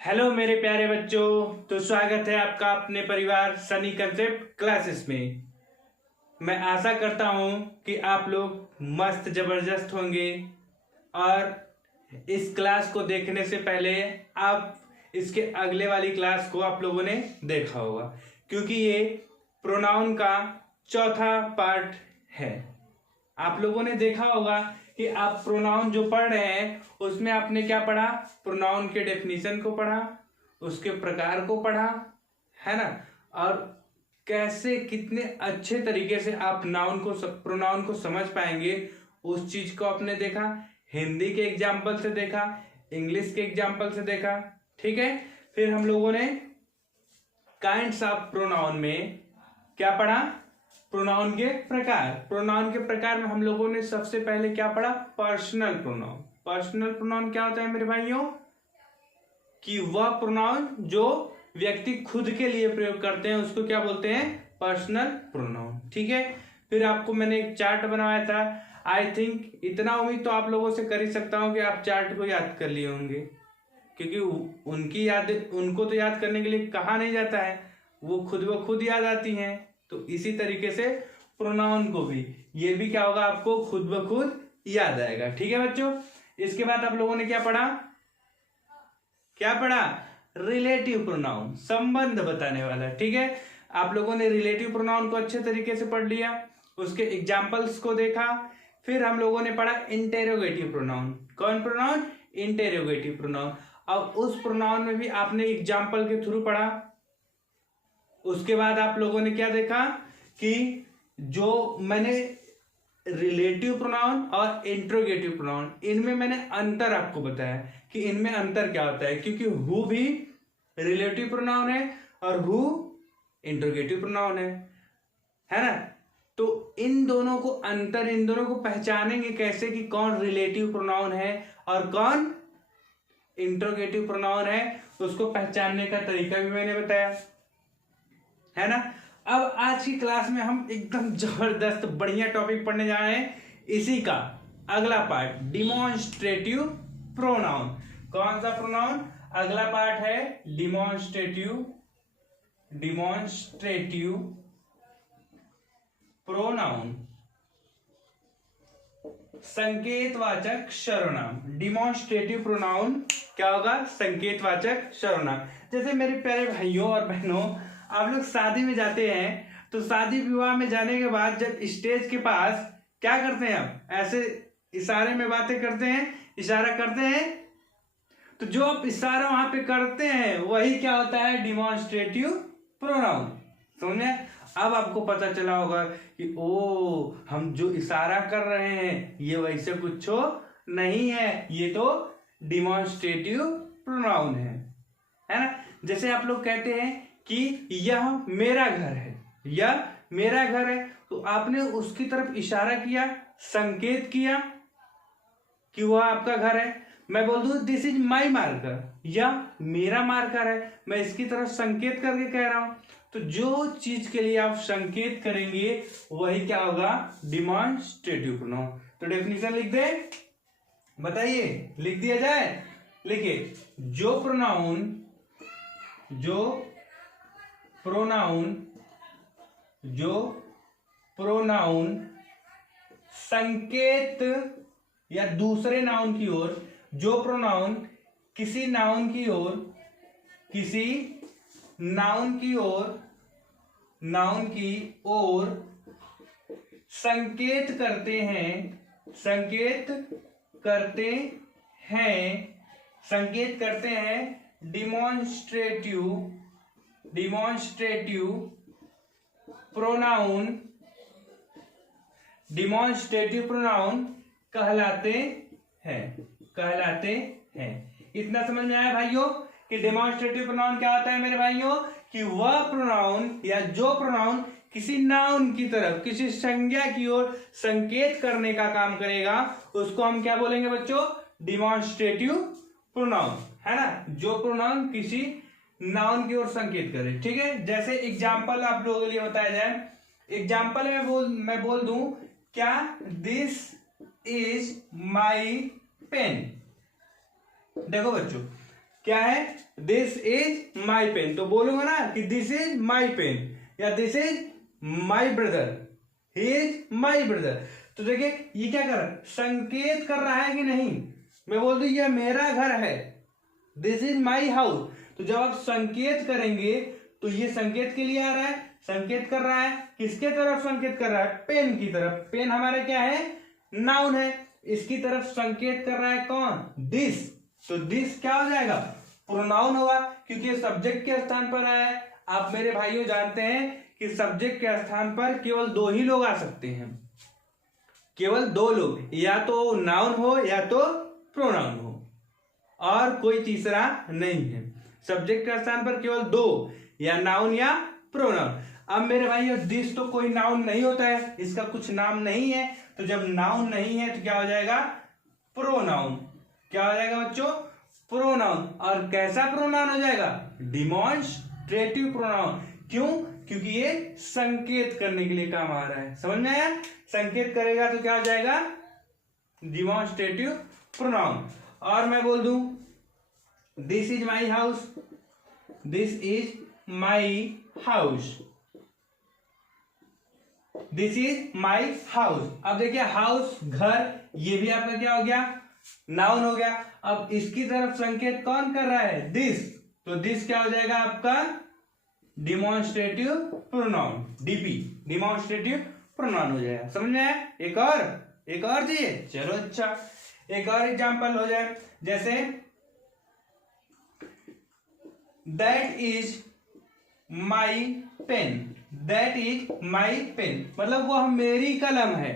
Hello मेरे प्यारे बच्चों। तो स्वागत है आपका अपने परिवार सनी कंसेप्ट क्लासेस में। मैं आशा करता हूं कि आप लोग मस्त जबरदस्त होंगे और इस क्लास को देखने से पहले आप इसके अगले वाली क्लास को आप लोगों ने देखा होगा, क्योंकि ये प्रोनाउन का चौथा पार्ट है। आप लोगों ने देखा होगा कि आप प्रोनाउन जो पढ़ रहे हैं उसमें आपने क्या पढ़ा, प्रोनाउन के डेफिनेशन को पढ़ा, उसके प्रकार को पढ़ा, है ना। और कैसे कितने अच्छे तरीके से आप प्रोनाउन को समझ पाएंगे उस चीज को आपने देखा। हिंदी के एग्जाम्पल से देखा, इंग्लिश के एग्जाम्पल से देखा, ठीक है। फिर हम लोगों ने काइंड्स ऑफ प्रोनाउन में क्या पढ़ा, प्रोनाउन के प्रकार। प्रोनाउन के प्रकार में हम लोगों ने सबसे पहले क्या पढ़ा, पर्सनल प्रोनाउन। पर्सनल प्रोनाउन क्या होता है मेरे भाइयों, कि वह प्रोनाउन जो व्यक्ति खुद के लिए प्रयोग करते हैं उसको क्या बोलते हैं, पर्सनल प्रोनाउन, ठीक है। फिर आपको मैंने एक चार्ट बनवाया था। आई थिंक इतना उम्मीद तो आप लोगों से कर ही सकता हूं कि आप चार्ट को याद कर लिए होंगे, क्योंकि उनको तो याद करने के लिए कहा नहीं जाता है, वो खुद याद आती हैं। तो इसी तरीके से प्रोनाउन को भी, ये भी क्या होगा, आपको खुद ब खुद याद आएगा, ठीक है बच्चों। इसके बाद आप लोगों ने क्या पढ़ा, रिलेटिव प्रोनाउन, संबंध बताने वाला, ठीक है। आप लोगों ने रिलेटिव प्रोनाउन को अच्छे तरीके से पढ़ लिया, उसके एग्जाम्पल्स को देखा। फिर हम लोगों ने पढ़ा इंटेरोगेटिव प्रोनाउन। कौन प्रोनाउन, इंटेरोगेटिव प्रोनाउन। अब उस प्रोनाउन में भी आपने एग्जाम्पल के थ्रू पढ़ा। उसके बाद आप लोगों ने क्या देखा कि जो मैंने रिलेटिव प्रोनाउन और इंट्रोगेटिव प्रोनाउन, इनमें मैंने अंतर आपको बताया कि इनमें अंतर क्या होता है, क्योंकि हु भी रिलेटिव प्रोनाउन है और हु इंट्रोगेटिव प्रोनाउन है ना। तो इन दोनों को पहचानेंगे कैसे कि कौन रिलेटिव प्रोनाउन है और कौन इंट्रोगेटिव प्रोनाउन है, उसको पहचानने का तरीका भी मैंने बताया, है ना। अब आज की क्लास में हम एकदम जबरदस्त बढ़िया टॉपिक पढ़ने जा रहे हैं, इसी का अगला पार्ट, डिमॉन्स्ट्रेटिव प्रोनाउन। कौन सा प्रोनाउन, अगला पार्ट है डिमॉन्स्ट्रेटिव प्रोनाउन, संकेतवाचक सर्वनाम। डिमॉन्स्ट्रेटिव प्रोनाउन क्या होगा, संकेतवाचक सर्वनाम। जैसे मेरे प्यारे भाइयों और बहनों, आप लोग शादी में जाते हैं तो शादी विवाह में जाने के बाद जब स्टेज के पास क्या करते हैं, आप ऐसे इशारे में बातें करते हैं, इशारा करते हैं। तो जो आप इशारा वहां पे करते हैं वही क्या होता है, डिमॉन्स्ट्रेटिव प्रोनाउन। समझे। अब आपको पता चला होगा कि ओ, हम जो इशारा कर रहे हैं ये वैसे कुछ नहीं है, ये तो डिमॉन्स्ट्रेटिव प्रोनाउन है ना। जैसे आप लोग कहते हैं कि यह मेरा घर है, यह मेरा घर है, तो आपने उसकी तरफ इशारा किया, संकेत किया कि वह आपका घर है। मैं बोल दूं दिस इज माई मार्कर, यह मेरा मार्कर है, मैं इसकी तरफ संकेत करके कह रहा हूं। तो जो चीज के लिए आप संकेत करेंगे वही क्या होगा, डिमॉन्स्ट्रेटिव प्रोनाउन। तो डेफिनेशन लिख दे, बताइए, लिख दिया जाए। लिखिए, जो प्रोनाउन संकेत या दूसरे नाउन की ओर, जो प्रोनाउन किसी नाउन की ओर संकेत करते हैं डिमॉन्स्ट्रेटिव प्रोनाउन कहलाते हैं। इतना समझ में आया भाइयों कि डेमोन्स्ट्रेटिव प्रोनाउन क्या होता है मेरे भाइयों, कि वह प्रोनाउन या जो प्रोनाउन किसी नाउन की तरफ, किसी संज्ञा की ओर संकेत करने का काम करेगा उसको हम क्या बोलेंगे बच्चों, डिमॉन्स्ट्रेटिव प्रोनाउन, है ना। जो प्रोनाउन किसी नाउन की ओर संकेत करे, ठीक है। जैसे एग्जाम्पल आप लोगों के लिए बताया जाए, एग्जाम्पल में मैं बोल दूं क्या, दिस इज माई पेन। देखो बच्चों, क्या है, दिस इज माई पेन, तो बोलूंगा ना कि दिस इज माई पेन या this is my brother, he is my brother. तो देखिए ये क्या कर रहा है, संकेत कर रहा है कि नहीं। मैं बोल दूं ये मेरा घर है, दिस इज माई हाउस, तो जब आप संकेत करेंगे तो ये संकेत के लिए आ रहा है, संकेत कर रहा है किसके तरफ, संकेत कर रहा है पेन की तरफ। पेन हमारा क्या है, नाउन है, इसकी तरफ संकेत कर रहा है कौन, दिस, तो दिस क्या हो जाएगा, प्रोनाउन होगा, क्योंकि सब्जेक्ट के स्थान पर आया है। आप मेरे भाइयों जानते हैं कि सब्जेक्ट के स्थान पर केवल दो ही लोग आ सकते हैं, केवल दो लोग, या तो नाउन हो या तो प्रोनाउन हो, और कोई तीसरा नहीं है। सब्जेक्ट के स्थान पर केवल दो, या नाउन या प्रोनाउन। अब मेरे भाइयों दिस तो कोई नाउन नहीं होता है, इसका कुछ नाम नहीं है, तो जब नाउन नहीं है तो क्या हो जाएगा, प्रोनाउन। क्या हो जाएगा बच्चों, प्रोनाउन। और कैसा प्रोनाउन हो जाएगा, डिमॉन्स्ट्रेटिव प्रोनाउन। क्यों, क्योंकि ये संकेत करने के लिए काम आ रहा है, समझ में आया, संकेत करेगा तो क्या हो जाएगा, डिमॉन्स्ट्रेटिव प्रोनाउन। और मैं बोल दूं this is my house, this is my house, this is my house. अब देखिए हाउस घर, ये भी आपका क्या हो गया, नाउन हो गया। अब इसकी तरफ संकेत कौन कर रहा है, दिस, तो दिस क्या हो जाएगा आपका, demonstrative pronoun, DP, demonstrative pronoun हो जाएगा। समझ में आया, एक और चाहिए, चलो अच्छा एक और एग्जांपल हो जाए, जैसे that is my pen, that is my pen, मतलब वह मेरी कलम है।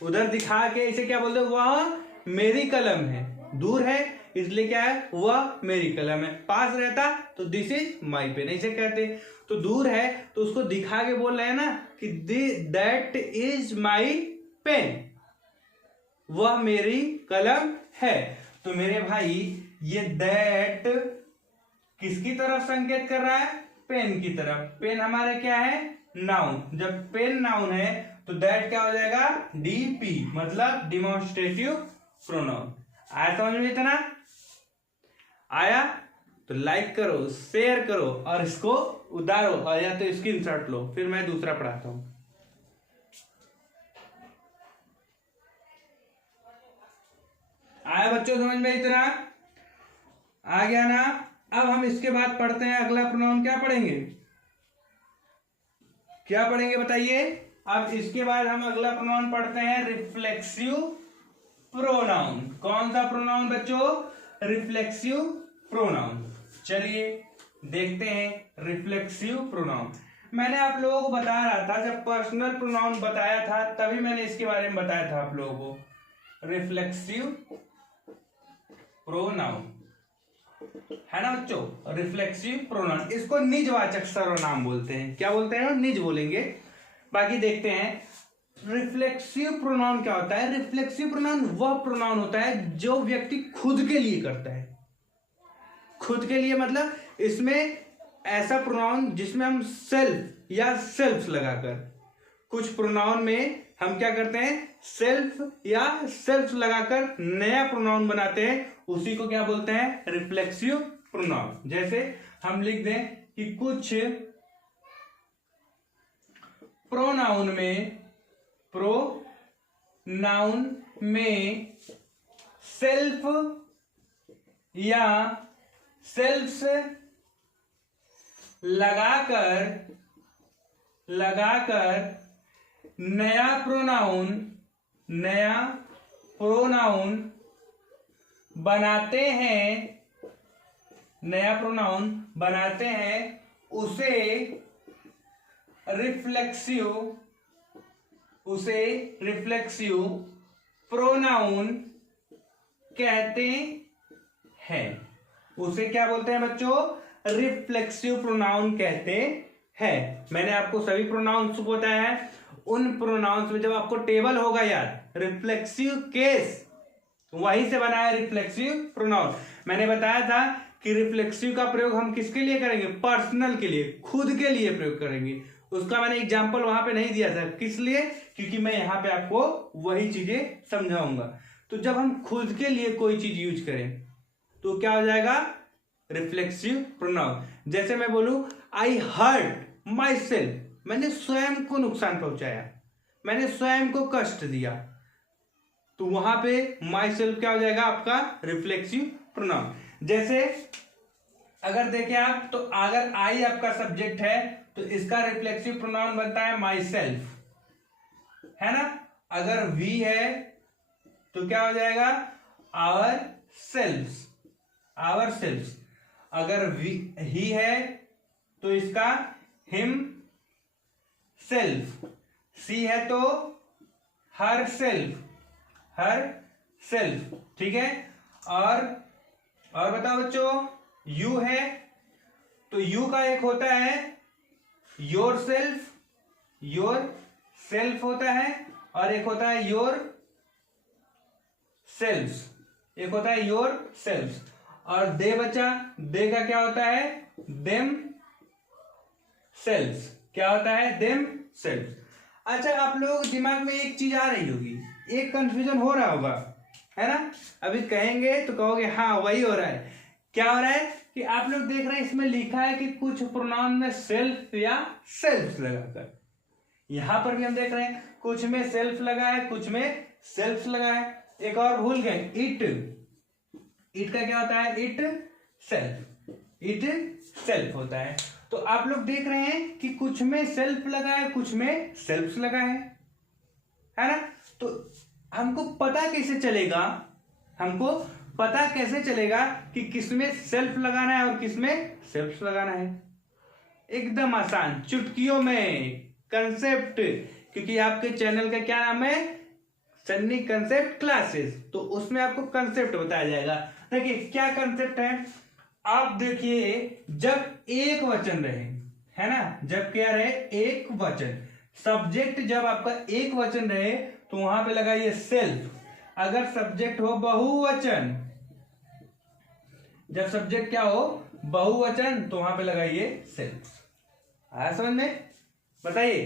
उधर दिखा के इसे क्या बोलते, वह मेरी कलम है, दूर है इसलिए क्या है, वह मेरी कलम है। पास रहता तो दिस इज माई पेन ऐसे कहते, तो दूर है तो उसको दिखा के बोल रहे हैं ना कि दैट इज माई पेन, वह मेरी कलम है। तो मेरे भाई ये दैट किसकी तरफ संकेत कर रहा है, पेन की तरफ। पेन हमारा क्या है, नाउन, जब पेन नाउन है तो दैट क्या हो जाएगा, डीपी, मतलब डिमॉन्स्ट्रेटिव प्रोनाउन। आया समझ में, इतना आया तो लाइक करो, शेयर करो और इसको उतारो, और या तो स्क्रीनशॉट लो, फिर मैं दूसरा पढ़ाता हूं। आया बच्चों समझ में, इतना आ गया ना। अब हम इसके बाद पढ़ते हैं अगला प्रोनाउन, क्या पढ़ेंगे, क्या पढ़ेंगे बताइए। अब इसके बाद हम अगला प्रोनाउन पढ़ते हैं रिफ्लेक्सिव प्रोनाउन। कौन सा प्रोनाउन बच्चों, रिफ्लेक्सिव प्रोनाउन। चलिए देखते हैं रिफ्लेक्सिव प्रोनाउन। मैंने आप लोगों को बता रहा था, जब पर्सनल प्रोनाउन बताया था तभी मैंने इसके बारे में बताया था आप लोगों को, रिफ्लेक्सिव प्रोनाउन है ना बच्चों, रिफ्लेक्सिव प्रोनाउन। इसको निजवाचक सर्वनाम बोलते हैं, क्या बोलते हैं, निज बोलेंगे। बाकी देखते हैं रिफ्लेक्सिव प्रोनाउन क्या होता है। रिफ्लेक्सिव प्रोनाउन वह प्रोनाउन होता है जो व्यक्ति खुद के लिए करता है। खुद के लिए मतलब इसमें ऐसा प्रोनाउन जिसमें हम सेल्फ या सेल्फ लगाकर, कुछ प्रोनाउन में हम क्या करते हैं, सेल्फ या सेल्फ लगाकर नया प्रोनाउन बनाते हैं, उसी को क्या बोलते हैं, रिफ्लेक्सिव प्रोनाउन। जैसे हम लिख दें कि कुछ प्रोनाउन में सेल्फ या सेल्फ्स लगाकर नया प्रोनाउन बनाते हैं, उसे रिफ्लेक्सिव प्रोनाउन कहते हैं। उसे क्या बोलते हैं बच्चों, रिफ्लेक्सिव प्रोनाउन कहते हैं। मैंने आपको सभी प्रोनाउंस बताया है। उन प्रोनाउंस में जब आपको टेबल होगा यार, रिफ्लेक्सिव केस वहीं से बना है रिफ्लेक्सिव प्रोनाउन। मैंने बताया था कि रिफ्लेक्सिव का प्रयोग हम किसके लिए करेंगे, पर्सनल के लिए, खुद के लिए प्रयोग करेंगे। उसका मैंने एग्जाम्पल वहां पे नहीं दिया था, किस लिए, क्योंकि मैं यहां पे आपको वही चीजें समझाऊंगा। तो जब हम खुद के लिए कोई चीज यूज करें तो क्या हो जाएगा, रिफ्लेक्सिव प्रोनाउन। जैसे मैं बोलूं आई हर्ट माई सेल्फ, मैंने स्वयं को नुकसान पहुंचाया, मैंने स्वयं को कष्ट दिया, तो वहां पे माई सेल्फ क्या हो जाएगा आपका रिफ्लेक्सिव प्रोनाउन। जैसे अगर देखें आप, तो अगर आई आपका सब्जेक्ट है तो इसका रिफ्लेक्सिव प्रोनाउन बनता है माई सेल्फ, है ना। अगर वी है तो क्या हो जाएगा आवर सेल्फ्स, आवर सेल्फ्स। अगर ही है तो इसका हिम सेल्फ, सी है तो हर सेल्फ, हर सेल्फ, ठीक है। और बताओ बच्चों, यू है तो यू का एक होता है योर सेल्फ, योर सेल्फ होता है, और एक होता है योर सेल्फ्स, एक होता है योर सेल्फ्स। और दे बचा, दे का क्या होता है देम सेल्फ्स, क्या होता है देम सेल्फ्स। अच्छा, आप लोग दिमाग में एक चीज आ रही होगी, एक कंफ्यूजन हो रहा होगा, है ना। अभी कहेंगे तो कहोगे हाँ वही हो रहा है। क्या हो रहा है कि आप लोग देख रहे हैं इसमें लिखा है कि कुछ प्रोनाउन में सेल्फ या सेल्फ लगाकर, यहां पर भी हम देख रहे हैं कुछ में सेल्फ लगा है, कुछ में सेल्फ लगा है। एक और भूल गए, इट, इट का क्या होता है इट सेल्फ, इट सेल्फ होता है। तो आप लोग देख रहे हैं कि कुछ में सेल्फ लगा है, कुछ में सेल्फ लगा है ना। तो हमको पता कैसे चलेगा, हमको पता कैसे चलेगा कि किसमें सेल्फ लगाना है और किसमें सेल्फ लगाना है। एकदम आसान, चुटकियों में कंसेप्ट, क्योंकि आपके चैनल का क्या नाम है सन्नी कंसेप्ट क्लासेस, तो उसमें आपको कंसेप्ट बताया जाएगा। देखिए क्या कंसेप्ट है, आप देखिए जब एक वचन रहे, है ना, जब क्या रहे एक वचन, सब्जेक्ट जब आपका एक वचन रहे तो वहां पे लगाइए सेल्फ। अगर सब्जेक्ट हो बहुवचन, जब सब्जेक्ट क्या हो बहुवचन तो वहां पे लगाइए सेल्फ। आया समझ में, बताइए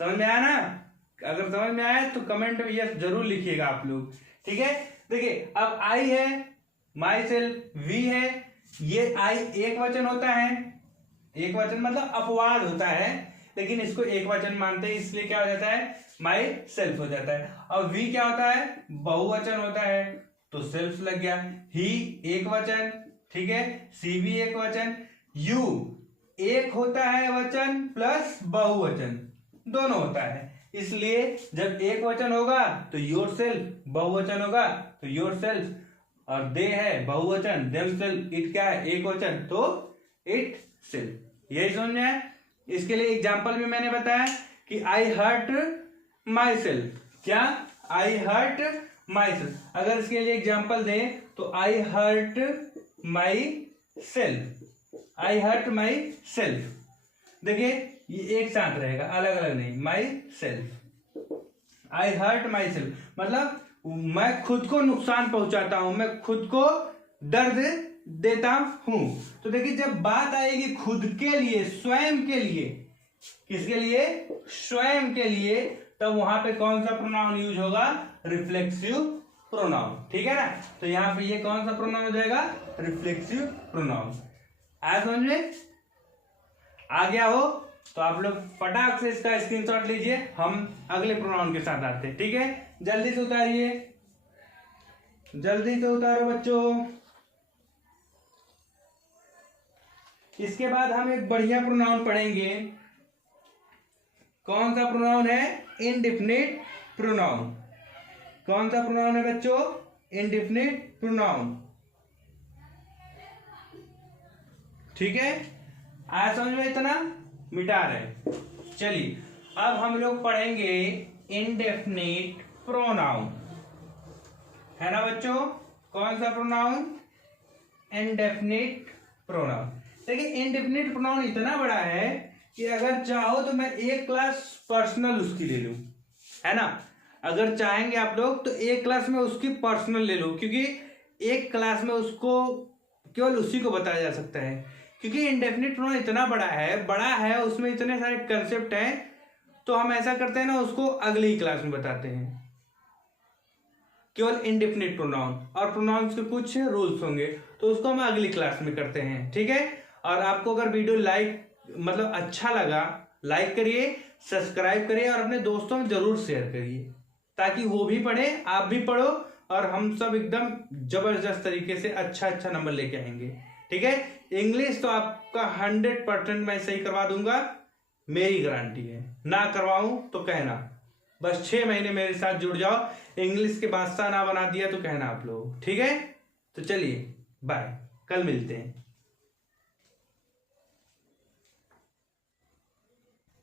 समझ में आया ना। अगर समझ में आया तो कमेंट में यस जरूर लिखिएगा आप लोग, ठीक है। देखिए अब आई है, माई सेल्फ, वी है, ये आई एक वचन होता है, एक वचन मतलब अपवाद होता है, लेकिन इसको एक वचन मानते हैं इसलिए क्या हो जाता है माई सेल्फ हो जाता है। और वी क्या होता है बहुवचन होता है तो सेल्फ लग गया। ही एक वचन, ठीक है, सी भी एक वचन, यू एक होता है वचन प्लस बहुवचन दोनों होता है, इसलिए जब एक वचन होगा तो योर सेल्फ, बहुवचन होगा तो योर सेल्फ, और दे है बहुवचन देम सेल्फ, इट क्या है एक वचन तो इट सेल्फ। यही समझ में है। इसके लिए एग्जांपल भी मैंने बताया कि आई हर्ट माई सेल्फ, क्या आई हर्ट माई सेल्फ। अगर इसके लिए एग्जांपल दें तो I hurt myself, I hurt myself. देखिए ये एक साथ रहेगा, अलग अलग नहीं, myself, I hurt myself मतलब मैं खुद को नुकसान पहुंचाता हूं, मैं खुद को दर्द देता हूं। तो देखिए जब बात आएगी खुद के लिए, स्वयं के लिए, किसके लिए स्वयं के लिए, तब वहां पे कौन सा प्रोनाउन यूज होगा रिफ्लेक्सिव प्रोनाउन, ठीक है ना। तो यहां पे ये कौन सा प्रोनाउन हो जाएगा रिफ्लेक्सिव प्रोनाउन। आया समझ में, आ गया हो तो आप लोग फटाक से इसका स्क्रीनशॉट लीजिए, हम अगले प्रोनाउन के साथ आते हैं, ठीक है। जल्दी से उतारिए, जल्दी से उतारो बच्चों। इसके बाद हम एक बढ़िया प्रोनाउन पढ़ेंगे। कौन सा प्रोनाउन है इनडिफिनिट प्रोनाउन। कौन सा प्रोनाउन है बच्चों इनडिफिनिट प्रोनाउन, ठीक है। आया समझ में, इतना मिटा रहे। चलिए अब हम लोग पढ़ेंगे इंडेफिनिट प्रोनाउन, है ना बच्चों। कौन सा प्रोनाउन इंडेफिनिट प्रोनाउन। देखिए इंडेफिनिट प्रोनाउन इतना बड़ा है कि अगर चाहो तो मैं एक क्लास पर्सनल उसकी ले लूं, है ना। अगर चाहेंगे आप लोग तो एक क्लास में उसकी पर्सनल ले लो, क्योंकि एक क्लास में उसको केवल उसी को बताया जा सकता है, क्योंकि इंडेफिनिट प्रोनाउन इतना बड़ा है, उसमें इतने सारे कंसेप्ट हैं। तो हम ऐसा करते हैं ना, उसको अगली क्लास में बताते हैं, केवल इंडेफिनिट प्रोनाउन, और प्रोनाउंस के कुछ रूल्स होंगे, तो उसको हम अगली क्लास में करते हैं, ठीक है। और आपको अगर वीडियो मतलब अच्छा लगा, लाइक करिए, सब्सक्राइब करिए और अपने दोस्तों में जरूर शेयर करिए, ताकि वो भी पढ़े, आप भी पढ़ो, और हम सब एकदम जबरदस्त तरीके से अच्छा नंबर लेके आएंगे, ठीक है। इंग्लिश तो आपका 100% मैं सही करवा दूंगा, मेरी गारंटी है। ना करवाऊं तो कहना, बस 6 महीने मेरे साथ जुड़ जाओ, इंग्लिश के बादशाह ना बना दिया तो कहना आप लोग, ठीक है। तो चलिए बाय, कल मिलते हैं।